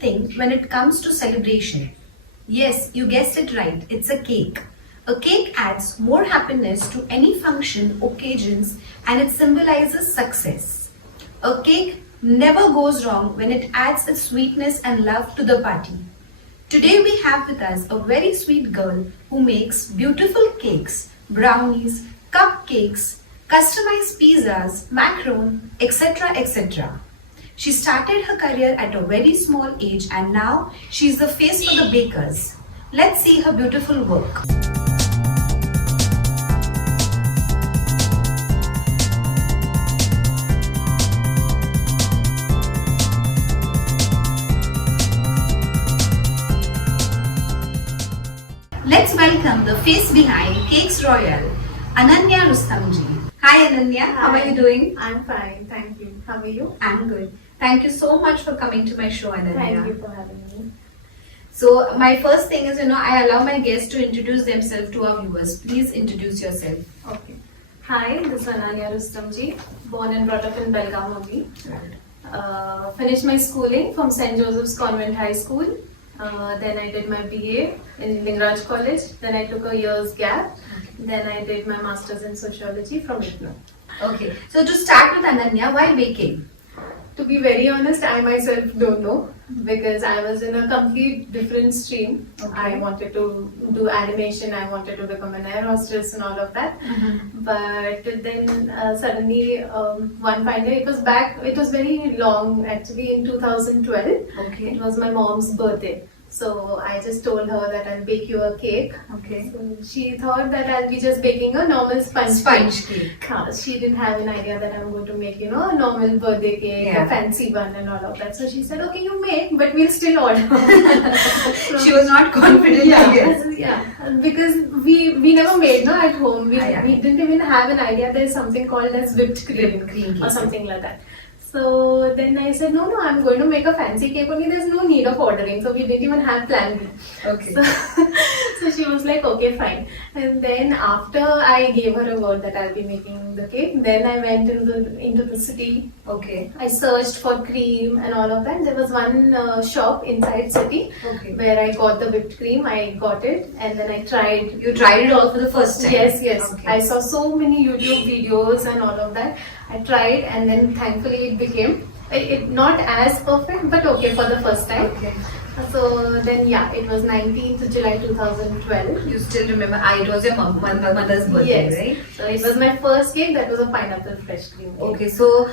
think when it comes to celebration? Yes, you guessed it right, it's a cake. A cake adds more happiness to any function, occasions, and it symbolizes success. A cake never goes wrong when it adds its sweetness and love to the party. Today we have with us a very sweet girl who makes beautiful cakes, brownies, cupcakes, customized pizzas, macaron, etc. etc. She started her career at a very small age and now she is the face for the bakers. Let's see her beautiful work. Let's welcome the face behind Cakes Royale, Ananya Rustamji. Hi Ananya, how are you doing? I'm fine, thank you. How are you? I'm good. Thank you so much for coming to my show, Ananya. Thank you for having me. So my first thing is, I allow my guests to introduce themselves to our viewers. Please introduce yourself. Okay. Hi, this is Ananya Rustamji, born and brought up in Belgaum only. Right. Finished my schooling from St. Joseph's Convent High School. Then I did my BA in Lingraj College. Then I took a year's gap. Then I did my master's in sociology from IGNOU. Okay. So to start with Ananya, why baking? To be very honest, I myself don't know because I was in a complete different stream. Okay. I wanted to do animation, I wanted to become an air hostess and all of that. But then suddenly one fine day, it was very long actually in 2012. Okay. It was my mom's birthday. So I just told her that I'll bake you a cake. Okay. So she thought that I'll be just baking a normal sponge cake. She didn't have an idea that I'm going to make, a normal birthday cake, a fancy one and all of that. So she said, okay, you make, but we'll still order. She was not confident, I guess. Yeah, because we never made at home. We didn't even have an idea there's something called as whipped cream or something like that. So then I said, no, I'm going to make a fancy cake only. There's no need of ordering. So we didn't even have plan B. Okay. So she was like, okay, fine. And then after I gave her a word that I'll be making the cake, then I went into the city. Okay. I searched for cream and all of that. There was one shop inside city where I got the whipped cream. I got it and then I tried. You tried it all for the first time? Yes. Okay. I saw so many YouTube videos and all of that. I tried and then thankfully it became not as perfect but okay for the first time. Okay. So then it was 19th July 2012. You still remember? It was your mother's birthday, right? So it was my first cake. That was a pineapple fresh cream cake. Okay, so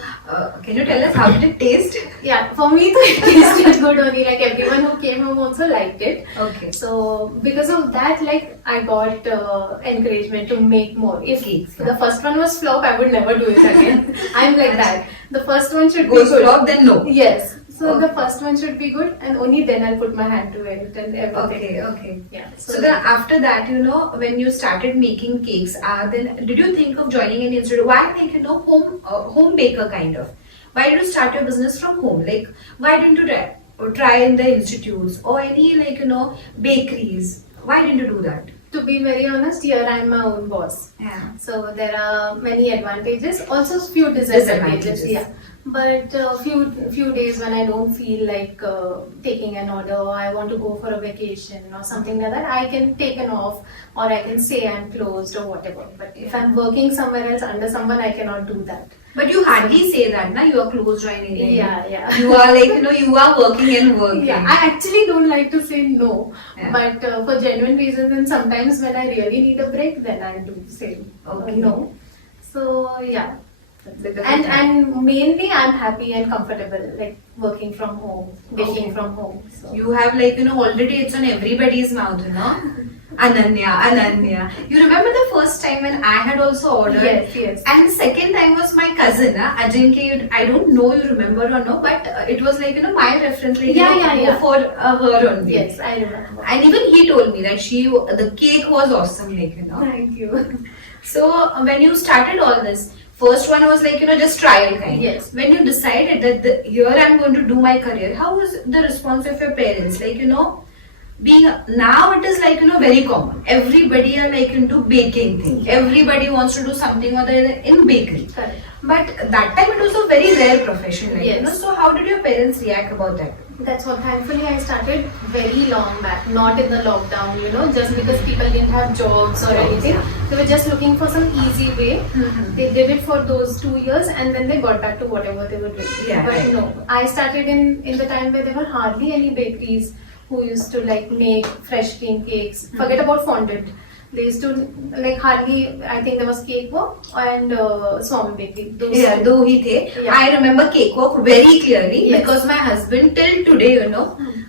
can you tell us how did it taste? Yeah, for me it tasted good only. Like everyone who came home also liked it. Okay. So because of that, I got encouragement to make more. If the first one was flop, I would never do it again. I'm like that. The first one should be good. Flop, then no. Yes. So the first one should be good and only then I'll put my hand to it and everything. Okay. Yeah. So then after that, when you started making cakes, then did you think of joining an institute? Why make, home baker kind of? Why did you start your business from home? Like, why didn't you try in the institutes or any bakeries? Why didn't you do that? To be very honest, here I am my own boss. Yeah. So there are many advantages, also few disadvantages. Yeah. But few days when I don't feel like taking an order or I want to go for a vacation or something like that, I can take an off or I can say I'm closed or whatever. But if I'm working somewhere else under someone, I cannot do that. But you hardly say that, na? You are closed or anything. Yeah. You are you are working and working. Yeah, I actually don't like to say no. Yeah. But for genuine reasons and sometimes when I really need a break, then I do say no. So yeah. And mainly I'm happy and comfortable working from home, baking from home. So. You have already it's on everybody's mouth, Ananya. You remember the first time when I had also ordered? Yes. And the second time was my cousin, Ajinkya. I don't know you remember or no, but it was my reference. Go for her only. Yes, I remember. And even he told me that the cake was awesome, Thank you. So when you started all this, first one was just trial kind. Yes. When you decided that here I'm going to do my career, how was the response of your parents? Now it is very common. Everybody are into baking thing. Everybody wants to do something or the other in bakery. Correct. But that time it was a very rare profession, like, Yes. so how did your parents react about that? That's what thankfully I started very long back, not in the lockdown, just because people didn't have jobs or anything. They were just looking for some easy way. They did it for those 2 years and then they got back to whatever they were doing. Yeah, but right. no, I started in the time where there were hardly any bakeries who used to like make fresh cream cakes. Forget about fondant. They used to like hardly, I think there was Cakewalk and Swami Bakery. Those Yeah, two. though he the. Yeah. I remember Cakewalk very clearly Yes. because my husband till today,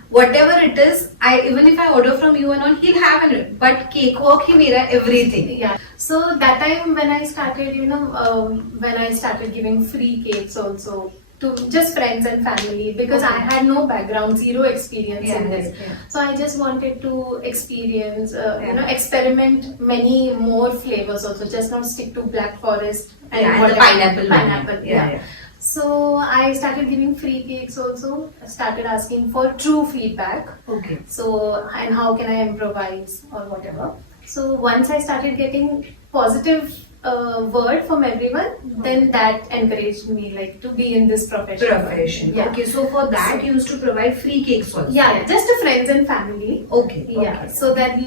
whatever it is, even if I order from you and all, he'll have it. But Cakewalk, he made everything. Yeah. So that time when I started, when I started giving free cakes also to just friends and family, because I had no background, zero experience in this. Yeah. So I just wanted to experience, Yeah. experiment many more flavors also, just not stick to Black Forest And the whatever. pineapple one. Pineapple, Yeah. So I started giving free cakes also. I started asking for true feedback. Okay. So, and how can I improvise or whatever. So once I started getting positive word from everyone, then that encouraged me like to be in this profession. Yeah. Okay, so for that you used to provide free cakes also. Yeah, just to friends and family. Okay. Yeah, Okay. so that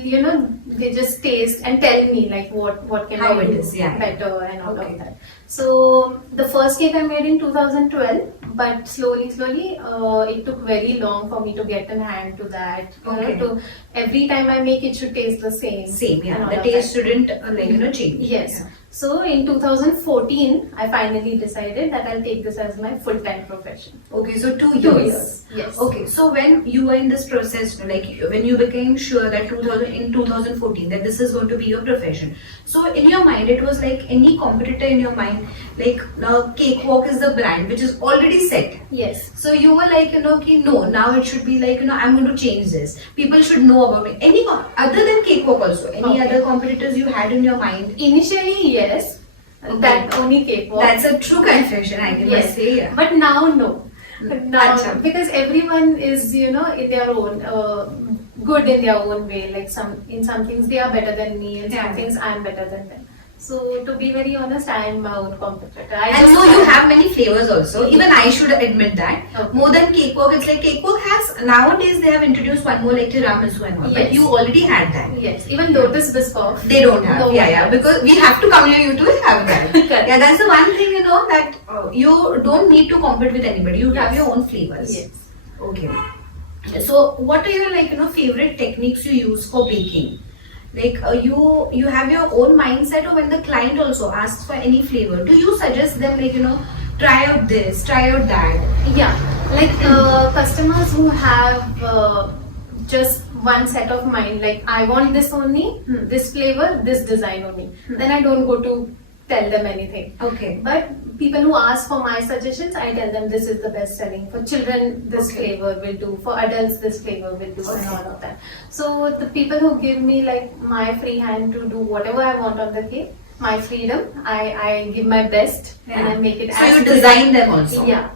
they just taste and tell me like what can How I it do is, yeah. better and all Okay. of that. So the first cake I made in 2012, but slowly it took very long for me to get in hand to that. Okay. To every time I make it should taste the same. Same, and yeah. all The of taste that. shouldn't change. Yes. Yeah. So in 2014, I finally decided that I'll take this as my full-time profession. Okay, so 2 2 years. years. Yes. Okay, so when you were in this process, like when you became sure that in 2014 that this is going to be your profession, so in your mind it was like any competitor in your mind, like Cakewalk is the brand which is already set. Yes. So you were like, no, now it should be like, I'm going to change this. People should know about me. Other than Cakewalk also, any Okay. other competitors you had in your mind? Initially, yes. Okay. That only Cakewalk. That's a true confession, I must Yes. say. Yeah. But now, no. Now, Acha. because everyone is, in their own, good in their own way. Like in some things they are better than me, in Yeah. some things I am better than them. So to be very honest, I am my own competitor. And so you have many flavors also. Even I should admit that. Okay. More than Cakewalk, it's like Cakewalk has, nowadays they have introduced one more like tiramisu and all. But Yes. you already had that. Yes, even Lotus Biscoff. They don't have. No Yeah, one yeah. has. Because we have to come near you to have that. Correct. Yeah, that's the one thing, that you don't need to compete with anybody. You have Yes. your own flavors. Yes. Okay. So what are your favorite techniques you use for baking? Like you have your own mindset, or when the client also asks for any flavor, do you suggest them like try out this, try out that? Yeah, like customers who have just one set of mind, like I want this only, this flavor, this design only. Then I don't go to tell them anything. Okay. But people who ask for my suggestions, I tell them this is the best selling. For children, this Okay. flavor will do. For adults, this flavor will do, and Okay. all of that. So the people who give me like my free hand to do whatever I want on the cake, my freedom, I give my best and I make it So as you good design as- them also. Yeah.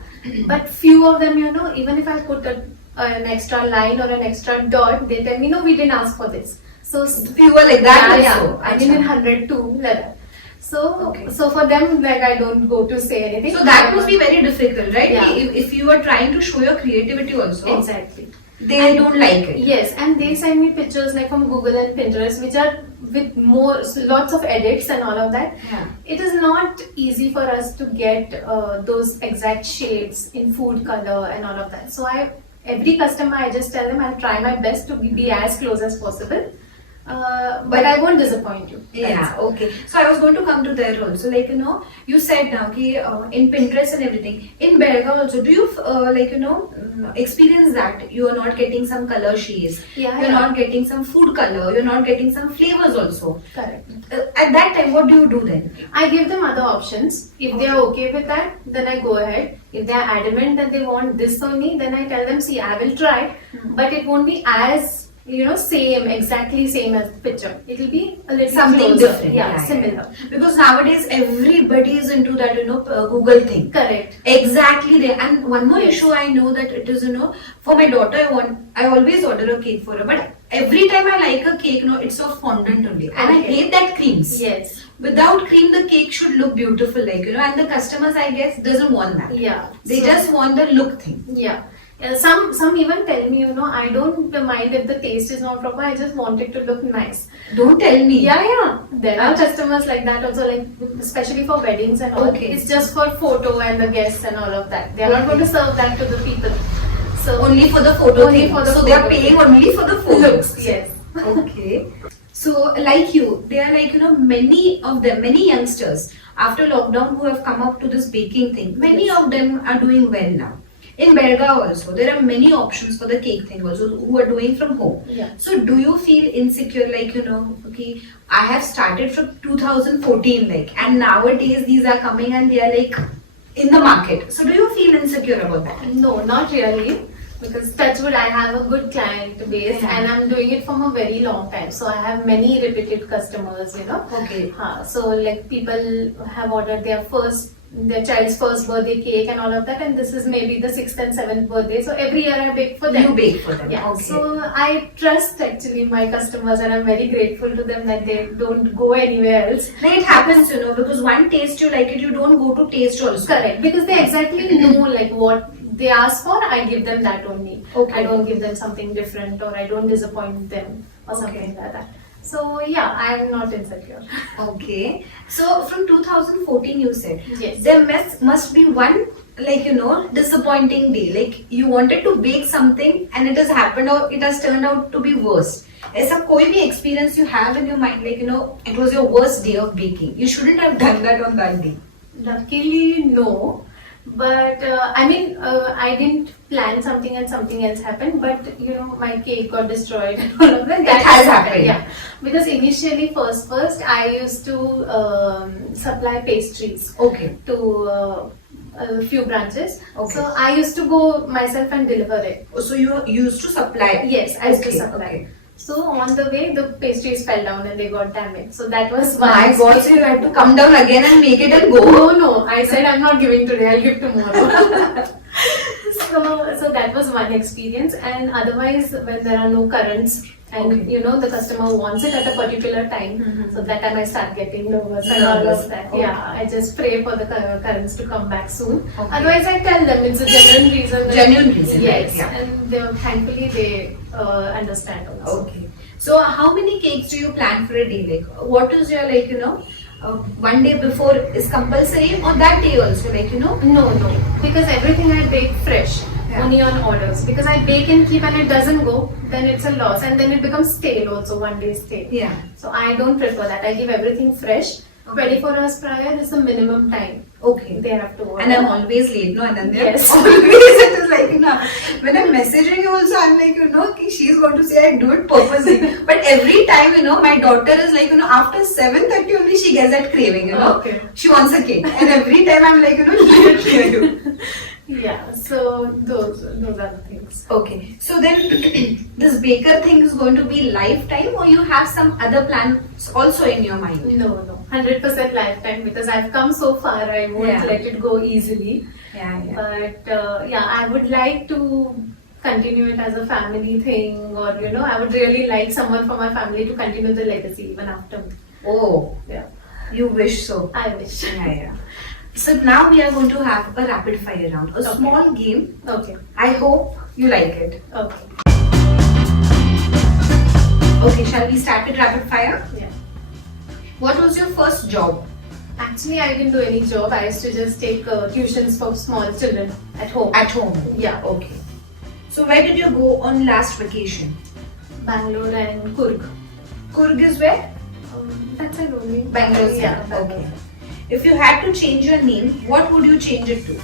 But few of them, even if I put an extra line or an extra dot, they tell me, no, we didn't ask for this. So You were like that yeah, also. I did in 102 letter. So, Okay. so for them, like I don't go to say anything. So that must be very difficult, right? Yeah. If you are trying to show your creativity also, Exactly. they don't like it. Yes, and they send me pictures like from Google and Pinterest, which are with lots of edits and all of that. Yeah. It is not easy for us to get those exact shades in food color and all of that. So every customer, I just tell them I'll try my best to be as close as possible. But I won't disappoint you. Yeah, okay. So I was going to come to there also. Like, you said now ki, in Pinterest and everything, in belgaum also, do you experience that you are not getting some color shades, Yeah, you're yeah. not getting some food color, you're not getting some flavors also. Correct. At that time, what do you do then? I give them other options. If they are okay with that, then I go ahead. If they are adamant that they want this only, then I tell them, see, I will try, but it won't be as exactly same as the picture. It will be a little Something closer. different. Yeah, similar. Because nowadays everybody is into that, Google thing. Correct. Exactly there. And one more Yes. issue I know that it is, for my daughter, I always order a cake for her, but every time I like a cake, no, it's of fondant only. And I Okay. hate that creams. Yes. Without cream, the cake should look beautiful, and the customers, I guess, doesn't want that. Yeah. They So- just want the look thing. Yeah. Some even tell me, I don't mind if the taste is not proper. I just want it to look nice. Don't tell me. Yeah. There are customers like that also, like especially for weddings and all. Okay. It's just for photo and the guests and all of that. They are not Okay. going to serve that to the people. So Only for the photo Only thing. for the so they are photo paying thing. only for the photos. yes. Okay. So like you, there are many of them, many youngsters after lockdown who have come up to this baking thing. Many Yes. of them are doing well now. In belgaum also, there are many options for the cake thing also who are doing from home. Yeah. So do you feel insecure okay, I have started from 2014 and nowadays these are coming and they are in the market. So do you feel insecure about that? No, not really. Because touchwood, I have a good client base Yeah. and I'm doing it from a very long time. So I have many repeated customers, Okay. So like people have ordered their child's first birthday cake and all of that, and this is maybe the 6th and 7th birthday. So every year I bake for them. You bake for them. Yeah. Okay. So I trust actually my customers and I'm very grateful to them that they don't go anywhere else. It happens, because one taste you like it, you don't go to taste also. Correct, because they exactly know like what they ask for. I give them that only. Okay. I don't give them something different, or I don't disappoint them or something like that. So yeah, I am not insecure. Okay. So from 2014 you said. Yes. There must be one disappointing day. Like you wanted to bake something and it has happened or it has turned out to be worse. ऐसा कोई भी experience you have in your mind it was your worst day of baking. You shouldn't have done that on that day. Luckily, no. But I didn't plan something and something else happened. But my cake got destroyed and all of that. That has happened. Yeah, because initially, first, I used to supply pastries Okay. to a few branches. Okay. So I used to go myself and deliver it. So you used to supply. Yes, I used to Okay, supply. okay. So on the way, the pastries fell down and they got damaged. So that was one. My God, so you had to come down again and make it and go. No. I said I'm not giving today. I'll give tomorrow. so that was one experience. And otherwise, when there are no currents and Okay. the customer wants it at a particular time, Mhm. so that time I start getting nervous and all of that. Okay. Yeah, I just pray for the currents to come back soon. Okay. Otherwise, I tell them it's a genuine reason. Genuine reason, Yes, right, yeah. and thankfully they understand also. Okay. So how many cakes do you plan for a day? What is your one day before is compulsory or that day also No, because everything I bake fresh, Yeah. only on orders. Because I bake and keep and it doesn't go, then it's a loss, and then it becomes stale also, one day stale. Yeah. So I don't prefer that. I give everything fresh. Okay. 24 hours prior is the minimum time Okay. they have to order. And I'm always late, no? And then Yes. always it is when I'm messaging you also, I'm like, she's going to say I do it purposely. But every time, my daughter is after 7:30 only she gets that craving, Okay. She wants a cake. And every time I'm like, she'll hear you. Yeah, so those are the things. Okay. So then this baker thing is going to be lifetime or you have some other plans also in your mind? No, 100% lifetime, because I've come so far, I won't Yeah. let it go easily. Yeah. But I would like to continue it as a family thing, or I would really like someone from my family to continue the legacy even after me. Oh, Yeah, you wish so. I wish. Yeah. So now we are going to have a rapid fire round, a Okay. small game. Okay. I hope you like it. Okay. Okay, shall we start with rapid fire? Yeah. What was your first job? Actually, I didn't do any job. I used to just take tuitions for small children at home. At home. Yeah. Okay. So where did you go on last vacation? Bangalore and Kurg. Kurg is where? That's it only. Bangalore. Yeah. Okay. If you had to change your name, what would you change it to?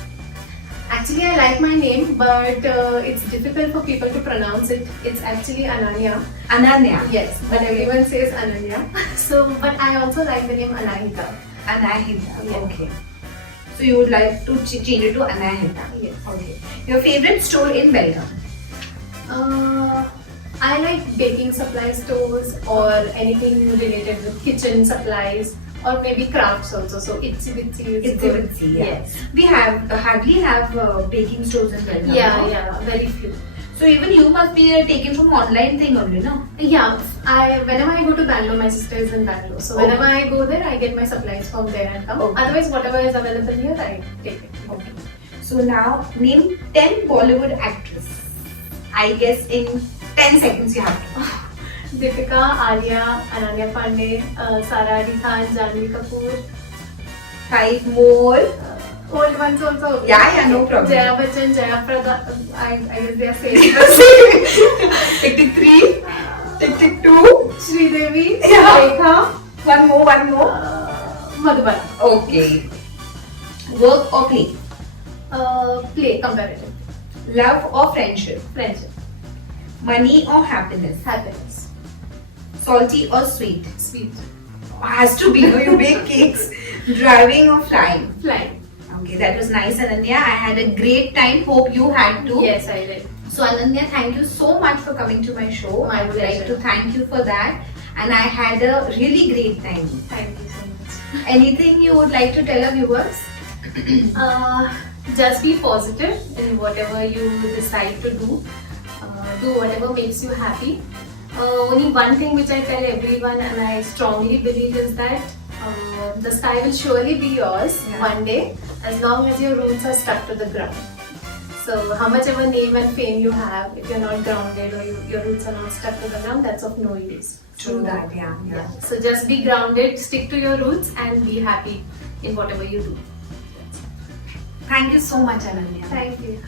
Actually, I like my name, but it's difficult for people to pronounce it. It's actually Ananya. Ananya. Yes, but Okay. everyone says Ananya. So, but I also like the name Anahita. Anahita. Yeah. Okay. So you would like to change it to Anahita. Yes. Okay. Your favorite store in Belgaum? I like baking supply stores or anything related with kitchen supplies, or maybe crafts also. So Itsy Bitsy is Itsy good. Bitsy, yeah. Yes. We hardly have baking stores in Belgaum. Yeah, very few. So even you must be taken from online thing only, no? Yeah, whenever I go to Bangalore, my sister is in Bangalore. So whenever I go there, I get my supplies from there and come. Okay. Otherwise, whatever is available here, I take it. Okay. So now name 10 Bollywood actress. I guess in 10 seconds you have to. Deepika, Arya, Ananya Pandey, Sara Ali Khan, Janvi Kapoor. 5 more. Old ones also. Yeah, no problem. Jaya Bachchan, Jaya Prada. I guess they are same. Tick tick 3. Tick tick 2. Sridevi, Yeah. Rekha, One more. Madhubala. Okay. Work or play? Play, comparative. Love or friendship? Friendship. Money or happiness? Happiness. Salty or sweet? Sweet. Has to be, no, you bake cakes. Driving or flying? Flying. Okay, that was nice, Ananya. I had a great time. Hope you had too. Yes, I did. So Ananya, thank you so much for coming to my show. My I would like pleasure. to thank you for that. And I had a really great time. Thank you so much. Anything you would like to tell our viewers? Just be positive in whatever you decide to do. Do whatever makes you happy. Only one thing which I tell everyone and I strongly believe is that the sky will surely be yours one day as long as your roots are stuck to the ground. So how much ever name and fame you have, if you're not grounded or your roots are not stuck to the ground, that's of no use. True So, that, yeah. So just be grounded, stick to your roots and be happy in whatever you do. Thank you so much, Ananya. Thank you.